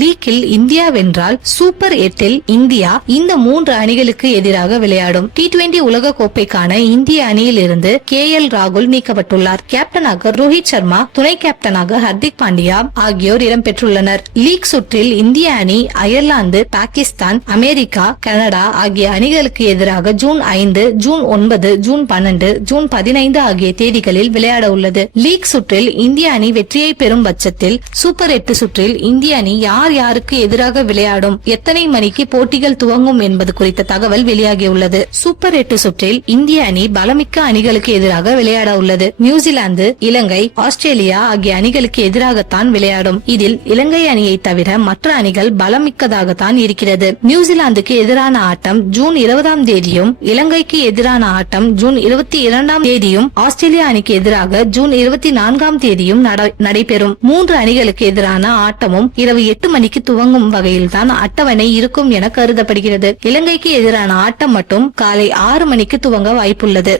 லீக்கில் India வென்றால் super 8 India இந்த 3 அணிகளுக்கு எதிராக விளையாடும். T20 உலக கோப்பைக்கான இந்திய அணியில் இருந்து KL ராகுல் நீக்கப்பட்டுள்ளார். கேப்டனாக ரோஹித் சர்மா, துணை கேப்டனாக ஹர்திக் பாண்டியா ஆகியோர் இடம்பெற்றுள்ளனர். லீக் சுற்றில் இந்திய அணி அயர்லாந்து, பாகிஸ்தான், அமெரிக்கா, கனடா ஆகிய அணிகளுக்கு எதிராக ஜூன் 5, ஜூன் 9, ஜூன் 12, ஜூன் 15 ஆகிய தேதிகளில் விளையாட உள்ளது. லீக் சுற்றில் இந்திய அணி வெற்றியை பெறும் பட்சத்தில் சூப்பர் 8 சுற்றில் இந்திய அணி யார் யாருக்கு எதிராக விளையாடும், எத்தனை மணிக்கு போட்டிகள் துவங்கும் என்பது குறித்த தகவல் வெளியாகியுள்ளது. சூப்பர் 8 சுற்றில் இந்திய அணி பலமிக்க அணிகளுக்கு எதிராக விளையாட உள்ளது. நியூசிலாந்து, இலங்கை, ஆஸ்திரேலியா ஆகிய அணிகளுக்கு எதிராகத்தான் விளையாடும். இதில் இலங்கை அணியை தவிர மற்ற அணிகள் பலமிக்கதாகத்தான் இருக்கிறது. நியூசிலாந்துக்கு எதிரான ஆட்டம் ஜூன் 20ஆம் தேதியும், இலங்கைக்கு எதிரான ஆட்டம் ஜூன் 22ஆம் தேதியும், ஆஸ்திரேலியா அணிக்கு எதிராக ஜூன் 24ஆம் தேதியும் நடைபெறும். 3 அணிகளுக்கு எதிரான ஆட்டமும் இரவு 8 மணிக்கு துவங்கும் வகையில்தான் அட்டவணை இருக்கும் என கருதப்படுகிறது. இலங்கைக்கு எதிரான ஆட்டம் மட்டும் காலை 6 மணிக்கு துவங்க வாய்ப்புள்ளது.